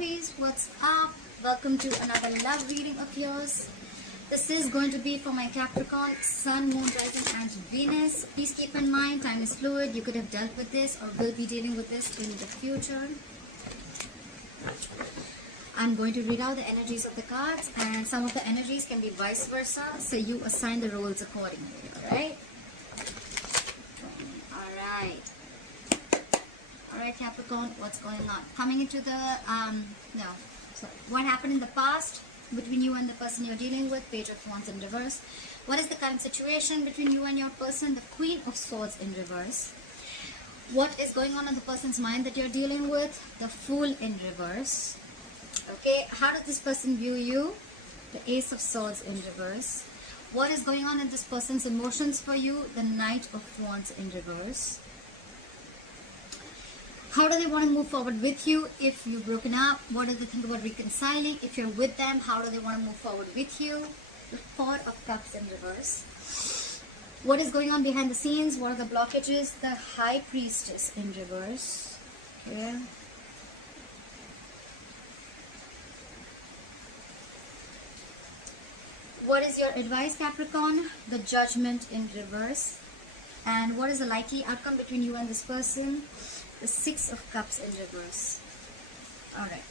Aries, what's up? Welcome to another love reading of yours. This is going to be for my Capricorn, Sun, Moon, Rising and Venus. Please keep in mind, time is fluid. You could have dealt with this or will be dealing with this in the future. I'm going to read out the energies of the cards, and some of the energies can be vice versa, so you assign the roles accordingly. Alright? Alright, Capricorn, what's going on? Coming into the, what happened in the past between you and the person you're dealing with? Page of Wands in reverse. What is the current situation between you and your person? The Queen of Swords in reverse. What is going on in the person's mind that you're dealing with? The Fool in reverse. Okay, how does this person view you? The Ace of Swords in reverse. What is going on in this person's emotions for you? The Knight of Wands in reverse. How do they want to move forward with you if you've broken up? What do they think about reconciling? If you're with them, how do they want to move forward with you? The Four of Cups in reverse. What is going on behind the scenes? What are the blockages? The High Priestess in reverse. Okay. What is your advice, Capricorn? The Judgment in reverse. And what is the likely outcome between you and this person? The Six of Cups in reverse. Alright.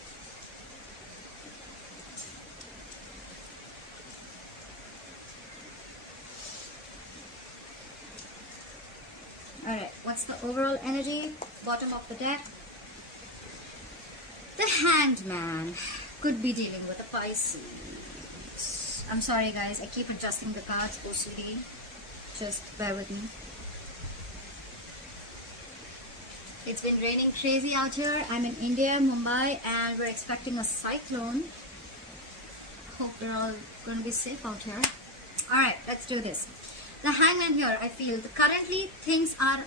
Alright, what's the overall energy? Bottom of the deck. The Hanged Man could be dealing with a Pisces. I'm sorry guys, I keep adjusting the cards OCD. Just bear with me. It's been raining crazy out here. I'm in India, Mumbai, and we're expecting a cyclone. Hope we're all going to be safe out here. Alright, let's do this. The Hangman here, I feel currently things are,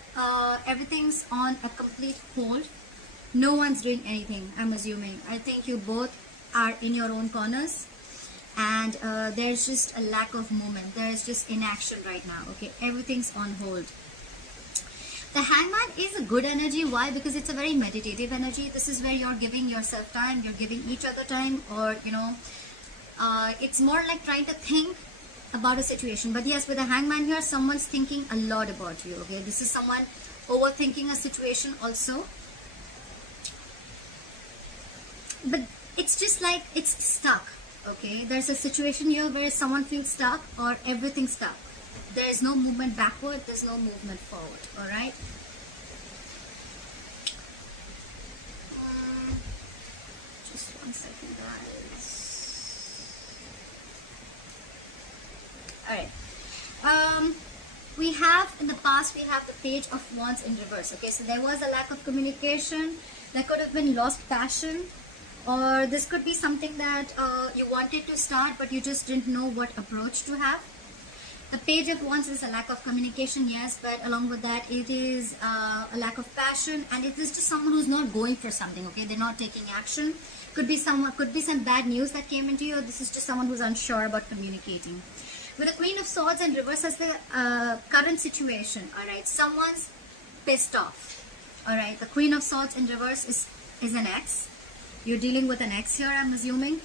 everything's on a complete hold. No one's doing anything, I'm assuming. I think you both are in your own corners. And there's just a lack of movement. There's just inaction right now. Okay, everything's on hold. The Hangman is a good energy. Why? Because it's a very meditative energy. This is where you're giving yourself time, you're giving each other time, or it's more like trying to think about a situation. But yes, with the Hangman here, someone's thinking a lot about you. Okay, this is someone overthinking a situation also. But it's just like it's stuck. Okay, there's a situation here where someone feels stuck or everything's stuck. There is no movement backward, there's no movement forward. Alright. Just 1 second, guys. Alright. We have in the past, we have the Page of Wands in reverse. Okay, so there was a lack of communication. There could have been lost passion. Or this could be something that you wanted to start but you just didn't know what approach to have. The Page of Wands is a lack of communication, yes, but along with that it is a lack of passion, and it is just someone who's not going for something. Okay, they're not taking action. Could be some bad news that came into you. This is just someone who's unsure about communicating. With the Queen of Swords in reverse as the current situation, alright, someone's pissed off. Alright, the Queen of Swords in reverse is an ex. You're dealing with an ex here, I'm assuming.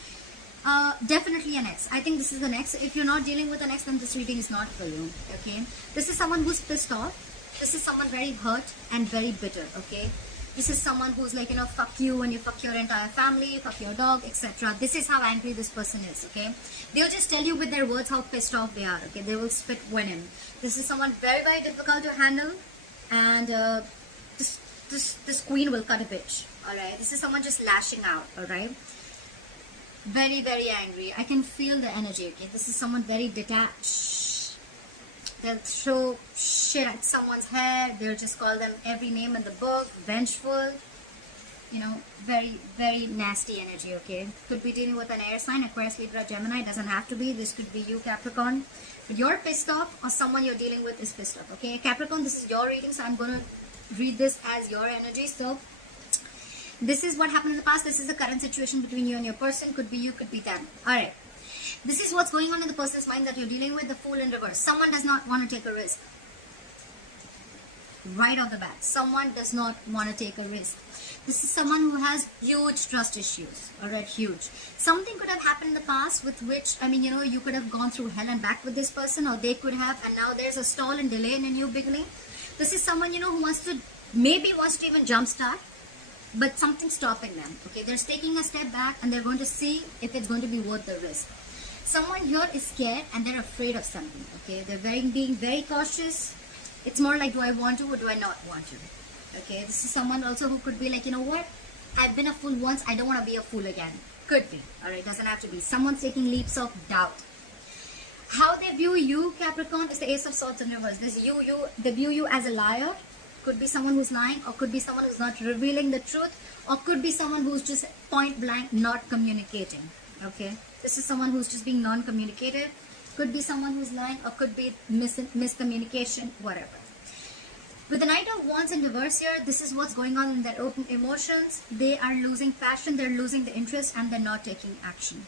Definitely an ex. I think this is an ex. If you're not dealing with an ex, then this reading is not for you. Okay. This is someone who's pissed off. This is someone very hurt and very bitter. Okay. This is someone who's like, fuck you and you fuck your entire family, fuck your dog, etc. This is how angry this person is. Okay. They'll just tell you with their words how pissed off they are. Okay. They will spit venom. This is someone very, very difficult to handle. And this queen will cut a bitch. Alright. This is someone just lashing out. Alright. Very, very angry. I can feel the energy. Okay, this is someone very detached. They'll throw shit at someone's head. They'll just call them every name in the book. Vengeful. Very, very nasty energy. Okay, could be dealing with an air sign, Aquarius, Libra, Gemini. Doesn't have to be. This could be you, Capricorn. But you're pissed off, or someone you're dealing with is pissed off. Okay, Capricorn, this is your reading, so I'm gonna read this as your energy. So this is what happened in the past. This is the current situation between you and your person. Could be you, could be them. Alright. This is what's going on in the person's mind that you're dealing with. The Fool in reverse. Someone does not want to take a risk. right off the bat. Someone does not want to take a risk. This is someone who has huge trust issues, alright, huge. Something could have happened in the past with which, I mean, you know, you could have gone through hell and back with this person, or they could have, and now there's a stall and delay in a new beginning. This is someone, you know, who wants to, maybe wants to even jumpstart, but something's stopping them, okay? They're taking a step back and they're going to see if it's going to be worth the risk. Someone here is scared and they're afraid of something, okay? They're being very cautious. It's more like, do I want to or do I not want to? Okay, this is someone also who could be like, you know what? I've been a fool once. I don't want to be a fool again. Could be. Alright, doesn't have to be. Someone's taking leaps of doubt. How they view you, Capricorn, is the Ace of Swords in reverse. They view you as a liar. Could be someone who's lying, or could be someone who's not revealing the truth, or could be someone who's just point blank not communicating. Okay, this is someone who's just being non-communicative. Could be someone who's lying, or could be miscommunication, whatever. With the Knight of Wands in reverse here, this is what's going on in their open emotions. They are losing passion, they're losing the interest, and they're not taking action.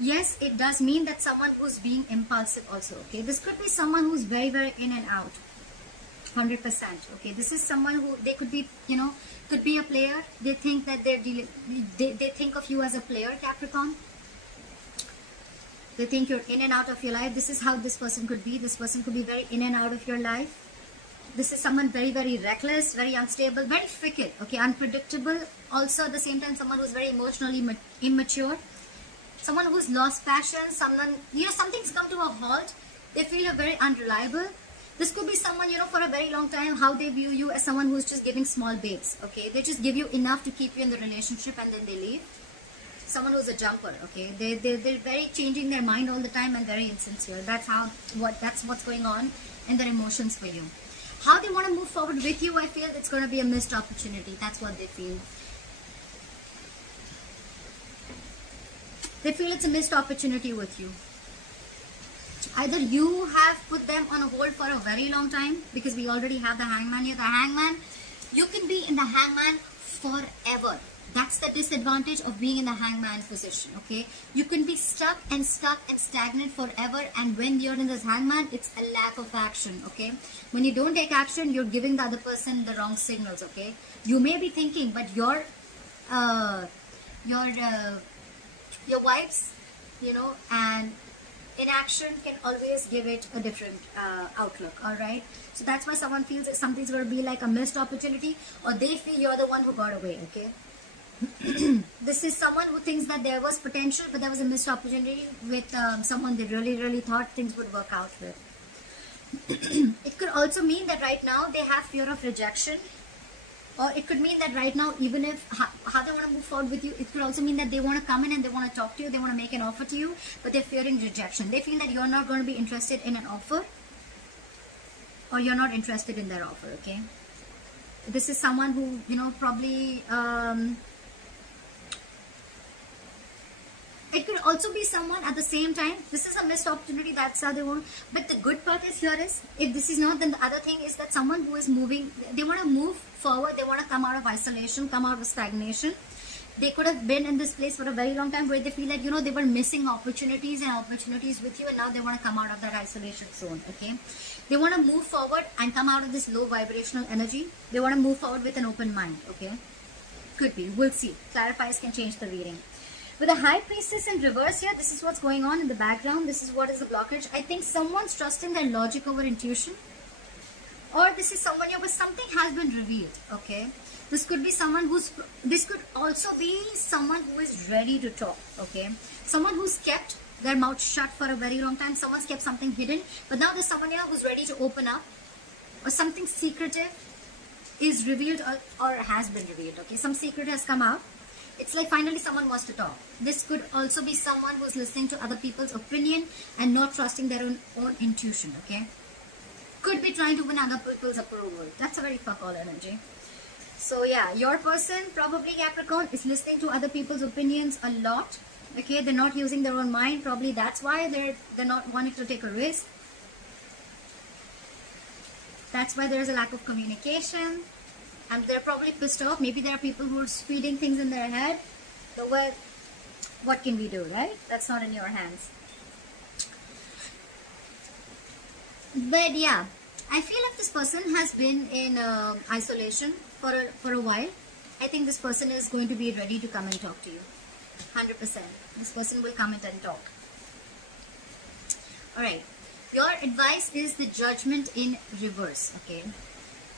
Yes, it does mean that someone who's being impulsive also, okay? This could be someone who's very, very in and out. 100%, okay? This is someone who, they could be, you know, could be a player. They think that they're dealing, they think of you as a player, Capricorn. They think you're in and out of your life. This is how this person could be. This person could be very in and out of your life. This is someone very, very reckless, very unstable, very fickle, okay, unpredictable. Also, at the same time, someone who's very emotionally immature. Someone who's lost passion, someone, you know, something's come to a halt. They feel you're very unreliable. This could be someone, you know, for a very long time, how they view you as someone who's just giving small baits, okay? They just give you enough to keep you in the relationship and then they leave. Someone who's a jumper, okay? They're very changing their mind all the time and very insincere. That's what's going on in their emotions for you. How they want to move forward with you, I feel it's going to be a missed opportunity. That's what they feel. They feel it's a missed opportunity with you. Either you have put them on a hold for a very long time, because we already have the Hangman here. The Hangman, you can be in the Hangman forever. That's the disadvantage of being in the Hangman position, okay? You can be stuck and stagnant forever, and when you're in this Hangman, it's a lack of action, okay? When you don't take action, you're giving the other person the wrong signals, okay? You may be thinking, but your vibes, you know, and inaction can always give it a different outlook, all right? So that's why someone feels that something's going to be like a missed opportunity, or they feel you're the one who got away, okay? This is someone who thinks that there was potential, but there was a missed opportunity with someone they really thought things would work out with. It could also mean that right now they have fear of rejection, or it could mean that right now, even if how they want to move forward with you, it could also mean that they want to come in and they want to talk to you, they want to make an offer to you, but they're fearing rejection. They feel that you're not going to be interested in an offer, or you're not interested in their offer, okay? This is someone who, you know, probably it could also be someone at the same time. This is a missed opportunity, that's how they want. But the good part is here is, if this is not, then the other thing is that someone who is moving, they want to move forward, they want to come out of isolation, come out of stagnation. They could have been in this place for a very long time where they feel like, you know, they were missing opportunities with you, and now they want to come out of that isolation zone, okay? They want to move forward and come out of this low vibrational energy. They want to move forward with an open mind, okay? Could be, we'll see. Clarifiers can change the reading. With the High Priestess in reverse here, this is what's going on in the background. This is what is the blockage. I think someone's trusting their logic over intuition. Or this is someone here, but something has been revealed, okay? This could be someone this could also be someone who is ready to talk, okay? Someone who's kept their mouth shut for a very long time. Someone's kept something hidden, but now there's someone here who's ready to open up, or something secretive is revealed or has been revealed, okay? Some secret has come out. It's like finally someone wants to talk. This could also be someone who's listening to other people's opinion and not trusting their own intuition, okay? Could be trying to win other people's approval. That's a very fuck all energy. So yeah, your person, probably Capricorn, is listening to other people's opinions a lot, okay? They're not using their own mind. Probably that's why they're not wanting to take a risk. That's why there's a lack of communication. And they're probably pissed off. Maybe there are people who are feeding things in their head. But what can we do, right? That's not in your hands. But yeah, I feel like this person has been in isolation for a while. I think this person is going to be ready to come and talk to you. 100%. This person will come in and talk. Alright. Your advice is the Judgment in reverse. Okay.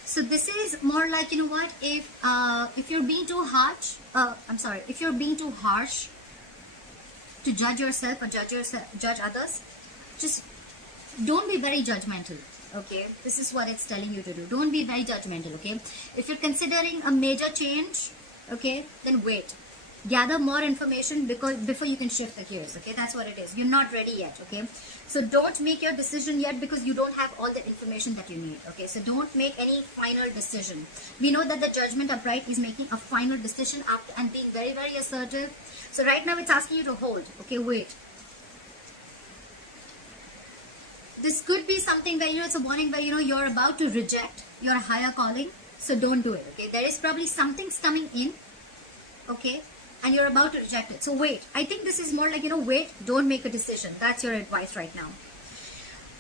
So this is more like, you know what, if you're being too harsh, if you're being too harsh to judge yourself or judge others, just don't be very judgmental. Okay, this is what it's telling you to do. Don't be very judgmental. Okay, if you're considering a major change, okay, then wait, gather more information before you can shift the gears. Okay, that's what it is. You're not ready yet. Okay, so don't make your decision yet because you don't have all the information that you need. Okay, so don't make any final decision. We know that the Judgment upright is making a final decision after and being very, very assertive. So right now it's asking you to hold. Okay, wait. This could be something where, you know, it's a warning where, you know, you're about to reject your higher calling. So don't do it. Okay, there is probably something's coming in. Okay, and you're about to reject it. So wait. I think this is more like, you know, wait, don't make a decision. That's your advice right now.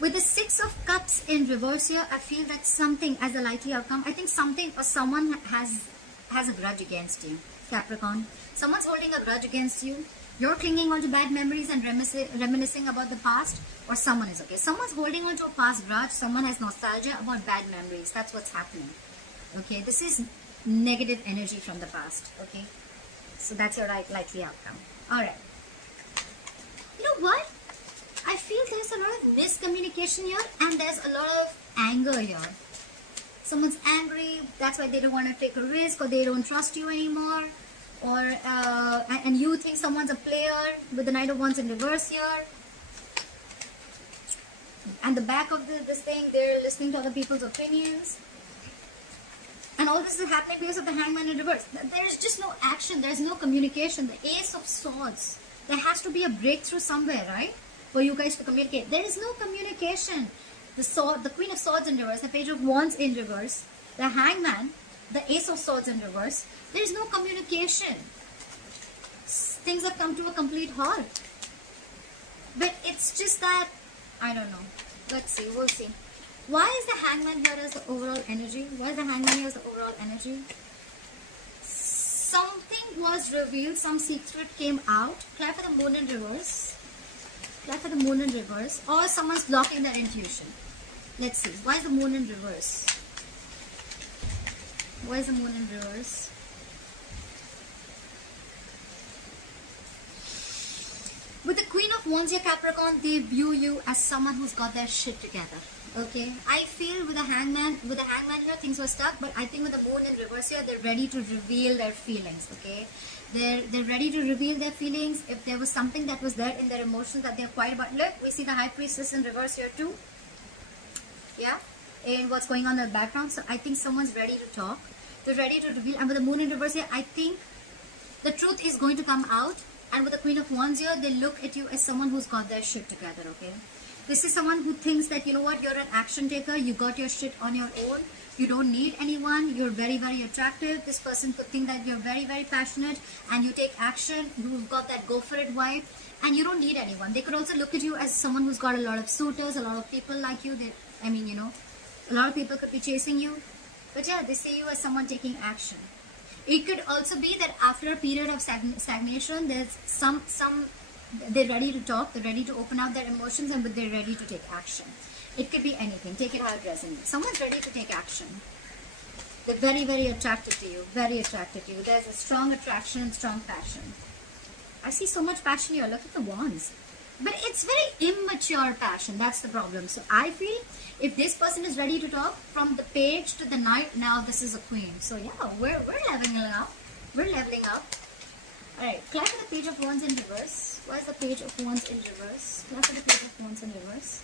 With the Six of Cups in reverse here, I feel that something as a likely outcome. I think something or someone has a grudge against you, Capricorn. Someone's holding a grudge against you. You're clinging on to bad memories and reminiscing about the past, or someone is. Okay, someone's holding on to a past grudge. Someone has nostalgia about bad memories. That's what's happening. Okay, this is negative energy from the past. Okay, so that's your likely outcome. Alright. You know what? I feel there's a lot of miscommunication here and there's a lot of anger here. Someone's angry, that's why they don't want to take a risk, or they don't trust you anymore. Or and you think someone's a player with the Knight of Wands in reverse here. And the back of this thing, they're listening to other people's opinions. And all this is happening because of the Hangman in reverse. There's just no action. There's no communication. The Ace of Swords. There has to be a breakthrough somewhere, right? For you guys to communicate. There is no communication. The Queen of Swords in reverse. The Page of Wands in reverse. The Hangman. The Ace of Swords in reverse. There is no communication. Things have come to a complete halt. But it's just that, I don't know. Let's see. We'll see. Why is the Hangman here as the overall energy? Why is the Hangman here as the overall energy? Something was revealed. Some secret came out. Clap for the Moon in reverse. Clap for the Moon in reverse. Or someone's blocking their intuition. Let's see. Why is the Moon in reverse? Why is the Moon in reverse? With the Queen of Wands here, Capricorn, they view you as someone who's got their shit together. Okay, I feel with the Hangman here, things were stuck, but I think with the Moon in reverse here, they're ready to reveal their feelings. Okay, they're ready to reveal their feelings. If there was something that was there in their emotions that they're quiet about, look, we see the High Priestess in reverse here too. Yeah, and what's going on in the background. So I think someone's ready to talk. They're ready to reveal, and with the Moon in reverse here, I think the truth is going to come out. And with the Queen of Wands here, they look at you as someone who's got their shit together. Okay. This is someone who thinks that, you know what, you're an action taker, you got your shit on your own, you don't need anyone, you're very, very attractive. This person could think that you're very, very passionate and you take action, you've got that go for it vibe, and you don't need anyone. They could also look at you as someone who's got a lot of suitors, a lot of people like you. You know, a lot of people could be chasing you. But yeah, they see you as someone taking action. It could also be that after a period of stagnation, there's they're ready to talk, they're ready to open out their emotions, and they're ready to take action. It could be anything. Take it how it resonates. Someone's ready to take action. They're very, very attracted to you. Very attracted to you. There's a strong attraction and strong passion. I see so much passion here. Look at the wands. But it's very immature passion. That's the problem. So I feel if this person is ready to talk, from the Page to the Knight, now this is a Queen. So yeah, we're leveling up. We're leveling up. Alright, clap for the Page of Wands in reverse. Why is the Page of Wands in reverse? Clap for the Page of Wands in reverse.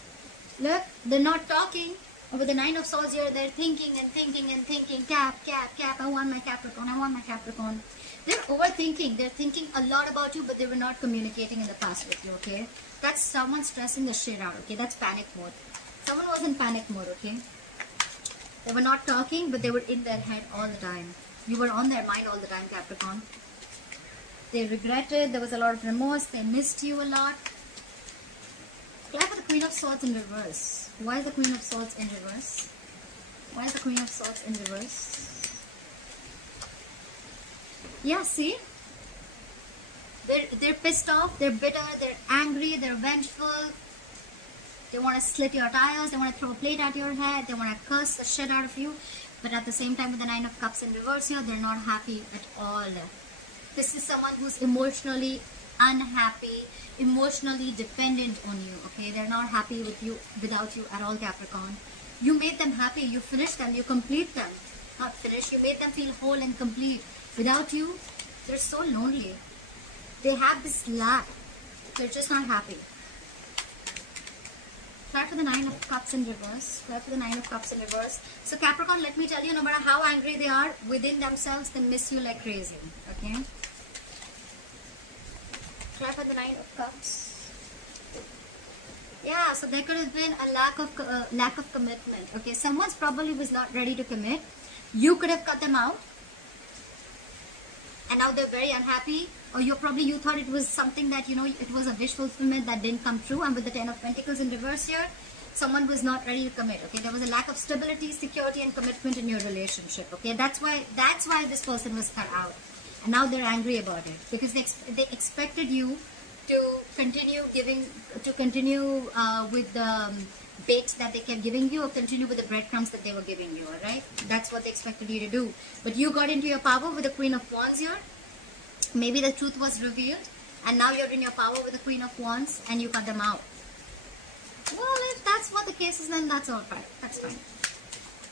Look, they're not talking. With the Nine of Swords here, they're thinking and thinking and thinking. Cap. I want my Capricorn. I want my Capricorn. They're overthinking. They're thinking a lot about you, but they were not communicating in the past with you, okay? That's someone stressing the shit out, okay? That's panic mode. Someone was in panic mode, okay? They were not talking, but they were in their head all the time. You were on their mind all the time, Capricorn. They regretted. There was a lot of remorse. They missed you a lot. Clap for the Queen of Swords in reverse. Why is the Queen of Swords in reverse? Why is the Queen of Swords in reverse? Yeah, see? They're pissed off, they're bitter, they're angry, they're vengeful. They want to slit your tires, they want to throw a plate at your head, they want to curse the shit out of you. But at the same time, with the Nine of Cups in reverse here, they're not happy at all. This is someone who's emotionally unhappy, emotionally dependent on you, okay? They're not happy with you, without you at all, Capricorn. You made them happy, you finished them, you complete them. Not finish, you made them feel whole and complete. Without you, they're so lonely. They have this lack. They're just not happy. Try for the Nine of Cups in reverse. Try for the Nine of Cups in reverse. So Capricorn, let me tell you, no matter how angry they are, within themselves, they miss you like crazy. Okay? Try for the Nine of Cups. Yeah, so there could have been a lack of commitment. Okay, someone's probably was not ready to commit. You could have cut them out. And now they're very unhappy, or you thought it was something that, you know, it was a wish fulfillment that didn't come true. And with the Ten of Pentacles in reverse here, someone was not ready to commit. Okay, there was a lack of stability, security, and commitment in your relationship. Okay, that's why this person was cut out, and now they're angry about it because they expected you to continue with the bait that they kept giving you, or continue with the breadcrumbs that they were giving you. All right, that's what they expected you to do. But you got into your power with the Queen of Wands here. Maybe the truth was revealed, and now you're in your power with the Queen of Wands, and you cut them out. Well, if that's what the case is, then that's all right. That's fine.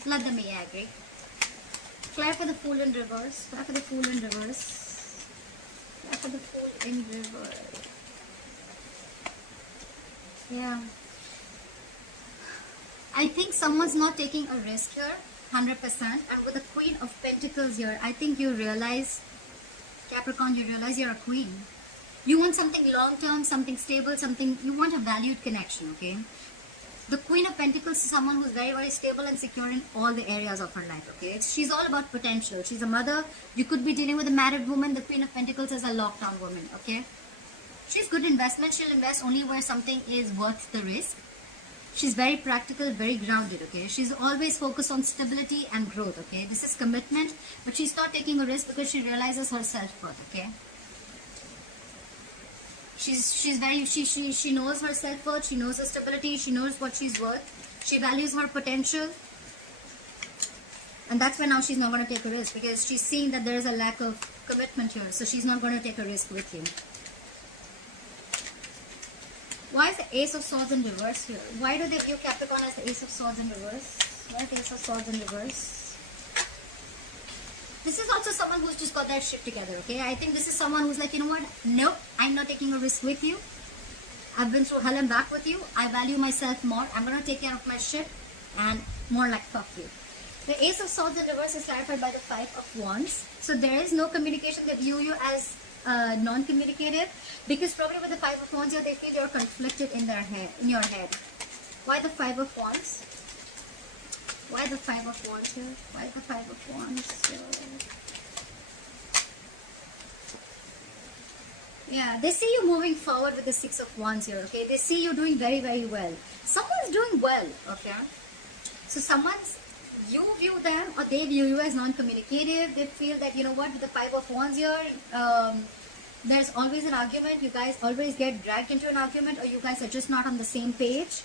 Let them be angry. Clear for the Fool in reverse. Clear for the Fool in reverse. Clear for the Fool in reverse. Yeah. I think someone's not taking a risk here, 100%. And with the Queen of Pentacles here, I think you realize, Capricorn, you realize you're a queen. You want something long-term, something stable, you want a valued connection, okay? The Queen of Pentacles is someone who's very, very stable and secure in all the areas of her life, okay? She's all about potential. She's a mother. You could be dealing with a married woman. The Queen of Pentacles is a lockdown woman, okay? She's good investment. She'll invest only where something is worth the risk. She's very practical, very grounded, okay? She's always focused on stability and growth, okay? This is commitment, but she's not taking a risk because she realizes her self-worth, okay? She knows her self-worth, she knows her stability, she knows what she's worth, she values her potential. And that's why now she's not going to take a risk, because she's seeing that there is a lack of commitment here, so she's not going to take a risk with you. Why is the Ace of Swords in reverse here? Why do they view Capricorn as the Ace of Swords in reverse? Why is the Ace of Swords in reverse? This is also someone who's just got their shit together, okay? I think this is someone who's like, you know what? Nope, I'm not taking a risk with you. I've been through hell and back with you. I value myself more. I'm going to take care of my shit, and more like fuck you. The Ace of Swords in reverse is clarified by the Five of Wands. So there is no communication. They view you as non-communicative, because probably with the Five of Wands here, they feel you're conflicted in your head. Why the Five of Wands? Why the Five of Wands here? Why the Five of Wands here? Yeah, they see you moving forward with the Six of Wands here, okay? They see you doing very, very well. Someone's doing well, okay? So you view them, or they view you as non-communicative. They feel that, you know what, with the Five of Wands here, there's always an argument. You guys always get dragged into an argument, or you guys are just not on the same page.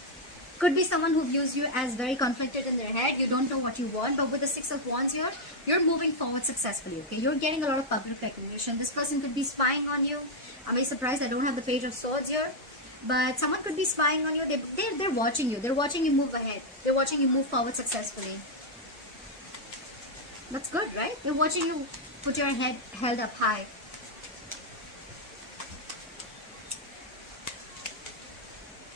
Could be someone who views you as very conflicted in their head. You don't know what you want. But with the Six of Wands here, you're moving forward successfully, okay? You're getting a lot of public recognition. This person could be spying on you. I'm very surprised I don't have the Page of Swords here. But someone could be spying on you. They're watching you. They're watching you move ahead. They're watching you move forward successfully. That's good, right? They're watching you put your head held up high.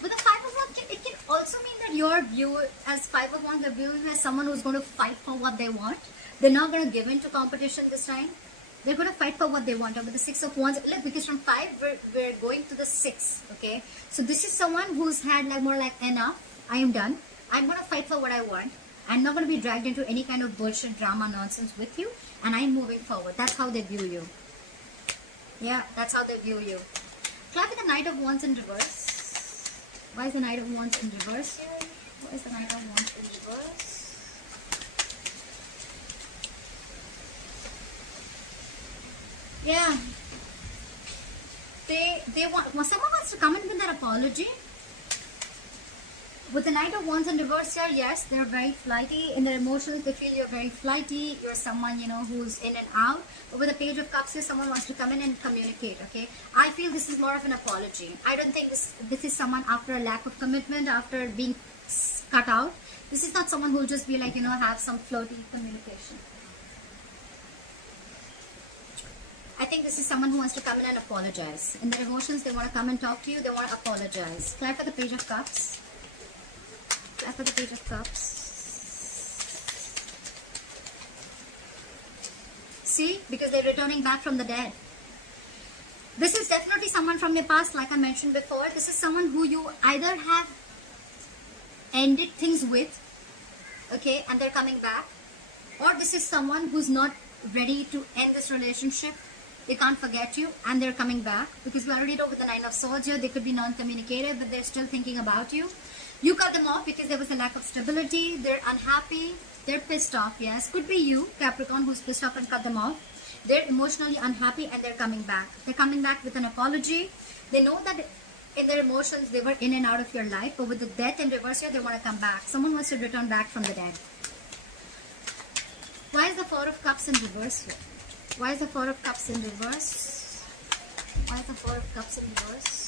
With the Five of Wands, it can also mean that your view as Five of Wands, they're viewing you as someone who's going to fight for what they want. They're not going to give in to competition this time. They're going to fight for what they want. And with the Six of Wands, look, because from 5, we're going to the 6, okay? So this is someone who's had like more like, enough, I am done. I'm going to fight for what I want. I'm not going to be dragged into any kind of bullshit, drama, nonsense with you. And I'm moving forward. That's how they view you. Yeah, that's how they view you. Clap with the Knight of Wands in reverse. Why is the Knight of Wands in reverse here? Why is the Knight of Wands in reverse? Yeah. They want, someone wants to come in with their apology. With the Knight of Wands in reverse here, yes, they're very flighty. In their emotions, they feel you're very flighty. You're someone, you know, who's in and out. But with the Page of Cups here, someone wants to come in and communicate, okay? I feel this is more of an apology. I don't think this is someone after a lack of commitment, after being cut out. This is not someone who'll just be like, you know, have some floaty communication. I think this is someone who wants to come in and apologize. In their emotions, they want to come and talk to you. They want to apologize. Clarify the Page of Cups. Clarify the Page of Cups. See? Because they're returning back from the dead. This is definitely someone from your past, like I mentioned before. This is someone who you either have ended things with, okay, and they're coming back. Or this is someone who's not ready to end this relationship. They can't forget you and they're coming back, because we already know with the Nine of Swords here, they could be non-communicative, but they're still thinking about you. You cut them off because there was a lack of stability. They're unhappy. They're pissed off. Yes, could be you, Capricorn, who's pissed off and cut them off. They're emotionally unhappy and they're coming back. They're coming back with an apology. They know that in their emotions, they were in and out of your life, but with the Death in reverse here, they want to come back. Someone wants to return back from the dead. Why is the Four of Cups in reverse here? Why is the Four of Cups in reverse? Why is the Four of Cups in reverse?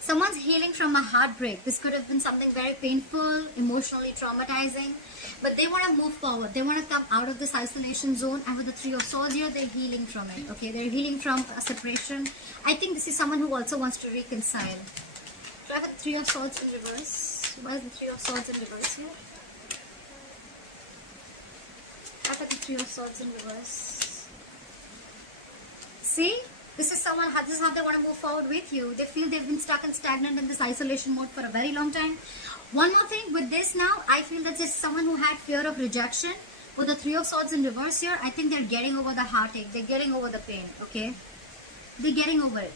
Someone's healing from a heartbreak. This could have been something very painful, emotionally traumatizing, but they want to move forward. They want to come out of this isolation zone, and with the Three of Swords here, they're healing from it. Okay, they're healing from a separation. I think this is someone who also wants to reconcile. Do I have the Three of Swords in reverse? Why is the Three of Swords in reverse here? I have the Three of Swords in reverse. See? This is someone, this is how they want to move forward with you. They feel they've been stuck and stagnant in this isolation mode for a very long time. One more thing with this now, I feel that this is someone who had fear of rejection. With the Three of Swords in reverse here, I think they're getting over the heartache. They're getting over the pain, okay? They're getting over it.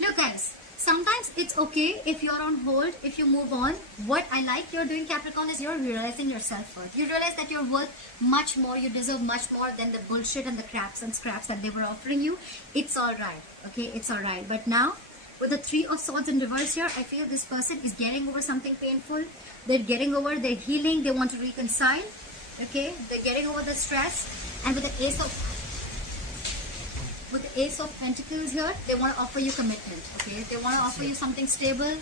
Look guys, sometimes it's okay if you're on hold, if you move on. What I like you're doing, Capricorn, is you're realizing your self-worth. You realize that you're worth much more, you deserve much more than the bullshit and the craps and scraps that they were offering you. It's alright, okay? It's alright. But now, with the Three of Swords in reverse here, I feel this person is getting over something painful. They're getting over, they're healing, they want to reconcile, okay? They're getting over the stress. And with the Ace of Pentacles here, they want to offer you commitment, okay? They want to offer you something stable.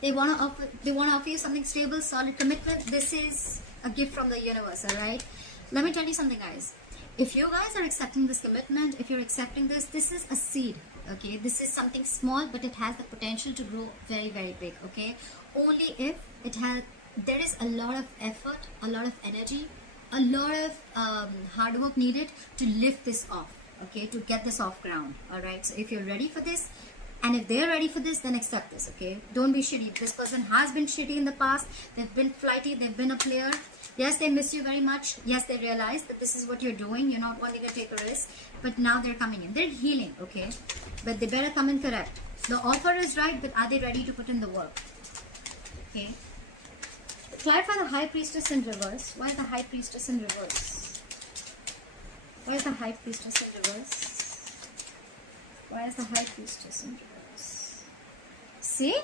They want to offer you something stable, solid commitment. This is a gift from the universe, all right? Let me tell you something, guys. If you guys are accepting this commitment, if you're accepting this, this is a seed, okay? This is something small, but it has the potential to grow very, very big, okay? Only if it has, there is a lot of effort, a lot of energy, a lot of hard work needed to lift this off. Okay, to get this off ground. All right, so if you're ready for this, and if they're ready for this, then accept this. Okay, don't be shitty. This person has been shitty in the past. They've been flighty, they've been a player. Yes, they miss you very much. Yes, they realize that this is what you're doing, you're not wanting to take a risk, but now they're coming in, they're healing. Okay, but they better come in correct. The offer is right, but are they ready to put in the work? Okay, clarify the High Priestess in reverse. Why is the High Priestess in reverse? Why is the High Priestess in reverse? Why is the High Priestess in reverse? See?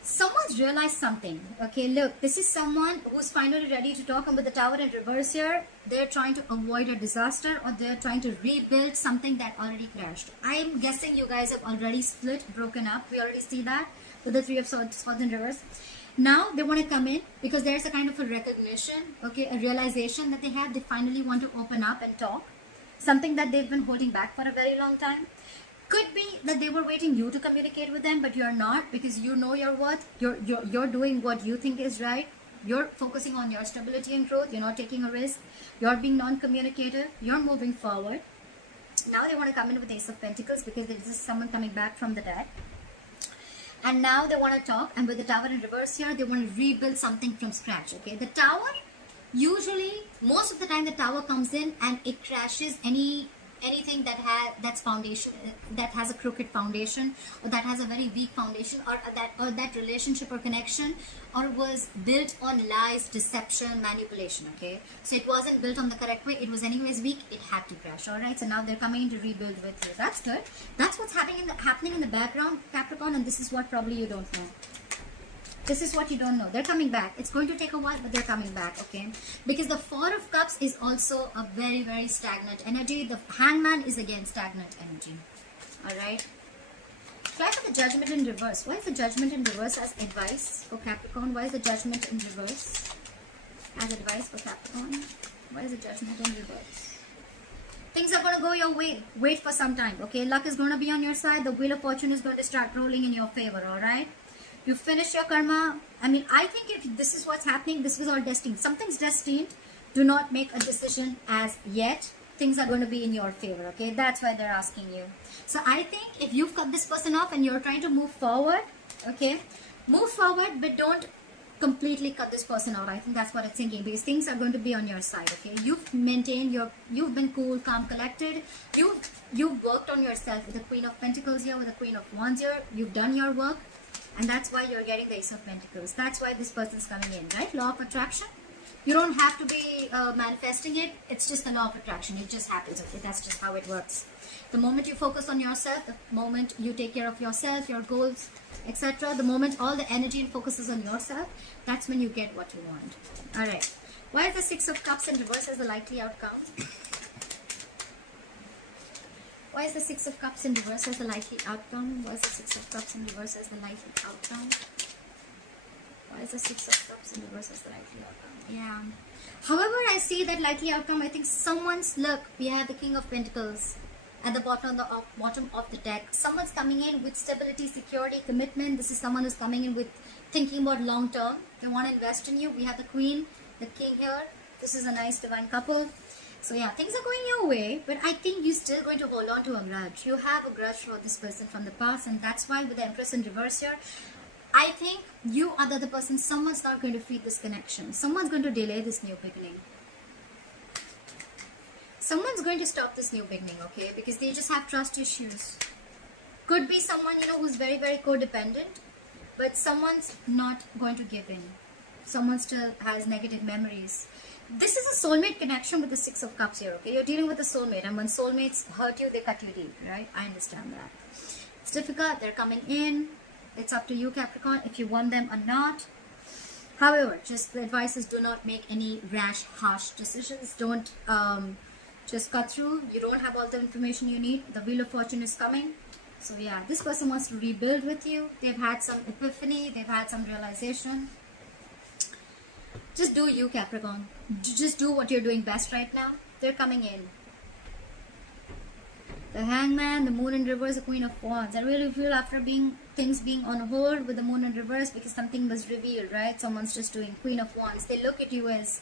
Someone's realized something. Okay, look, this is someone who's finally ready to talk, and with the Tower in reverse here, they're trying to avoid a disaster, or they're trying to rebuild something that already crashed. I'm guessing you guys have already split, broken up. We already see that with the Three of Swords in reverse. Now they want to come in because there's a kind of a recognition, okay, a realization that they have. They finally want to open up and talk, something that they've been holding back for a very long time. Could be that they were waiting you to communicate with them, but you're not, because you know your worth. You're doing what you think is right. You're focusing on your stability and growth. You're not taking a risk. You're being non-communicative. You're moving forward. Now they want to come in with Ace of Pentacles because there is someone coming back from the dead. And now they want to talk, and with the Tower in reverse here, they want to rebuild something from scratch, okay? The Tower, usually, most of the time the Tower comes in and it crashes any anything that's foundation, that has a crooked foundation, or that has a very weak foundation, or that relationship or connection, or was built on lies, deception, manipulation. Okay, so it wasn't built on the correct way, it was anyways weak, it had to crash. All right, so now they're coming to rebuild with you. That's good. That's what's happening in the background, Capricorn, and this is what probably you don't know. This is what you don't know. They're coming back. It's going to take a while, but they're coming back, okay? Because the Four of Cups is also a very, very stagnant energy. The Hangman is again stagnant energy. Alright? Try for the Judgment in reverse. Why is the Judgment in reverse as advice for Capricorn? Why is the Judgment in reverse as advice for Capricorn? Why is the Judgment in reverse? Things are going to go your way. Wait for some time, okay? Luck is going to be on your side. The Wheel of Fortune is going to start rolling in your favor, alright? You finish your karma. I mean, I think if this is what's happening, this was all destined. Something's destined. Do not make a decision as yet. Things are going to be in your favor, okay? That's why they're asking you. So I think if you've cut this person off and you're trying to move forward, okay? Move forward, but don't completely cut this person out. I think that's what it's thinking, because things are going to be on your side, okay? You've maintained you've been cool, calm, collected. You've worked on yourself with the Queen of Pentacles here, with the Queen of Wands here. You've done your work. And that's why you're getting the Ace of Pentacles. That's why this person's coming in, right? Law of attraction. You don't have to be manifesting it. It's just the law of attraction. It just happens, okay? That's just how it works. The moment you focus on yourself, the moment you take care of yourself, your goals, etc., the moment all the energy and focus is on yourself, that's when you get what you want. Alright. Why is the Six of Cups in reverse as the likely outcome? Why is the Six of Cups in reverse as the likely outcome? Why is the Six of Cups in reverse as the likely outcome? Why is the Six of Cups in reverse as the likely outcome? Yeah. However, I see that likely outcome. I think someone's, look, we have the King of Pentacles at the bottom of the deck. Someone's coming in with stability, security, commitment. This is someone who's coming in with thinking about long term. They want to invest in you. We have the Queen, the King here. This is a nice divine couple. So yeah, things are going your way, but I think you're still going to hold on to a grudge. You have a grudge for this person from the past, and that's why with the Empress in reverse here, I think you are the other person. Someone's not going to feed this connection. Someone's going to delay this new beginning. Someone's going to stop this new beginning, okay? Because they just have trust issues. Could be someone, you know, who's very, very codependent, but someone's not going to give in. Someone still has negative memories. This is a soulmate connection with the Six of Cups here, okay? You're dealing with a soulmate, and when soulmates hurt you, they cut you deep, right? I understand that. It's difficult. They're coming in. It's up to you, Capricorn, if you want them or not. However, just the advice is do not make any rash, harsh decisions. Don't just cut through. You don't have all the information you need. The Wheel of Fortune is coming. So yeah, this person wants to rebuild with you. They've had some epiphany. They've had some realization. Just do you, Capricorn. Just do what you're doing best right now. They're coming in. The Hangman, the Moon in reverse, the Queen of Wands. I really feel after things being on hold with the Moon in reverse, because something was revealed, right? Someone's just doing Queen of Wands. They look at you as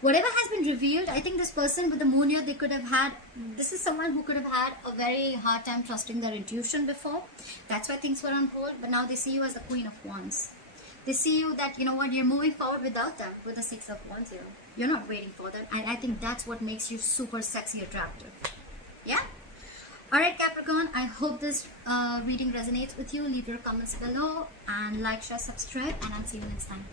whatever has been revealed. I think this person with the Moon here, they could have had, this is someone who could have had a very hard time trusting their intuition before. That's why things were on hold. But now they see you as the Queen of Wands. They see you that, you know what, you're moving forward without them, with the Six of Wands here. You're not waiting for them. And I think that's what makes you super sexy, attractive. Yeah? Alright, Capricorn, I hope this reading resonates with you. Leave your comments below and like, share, subscribe, and I'll see you next time.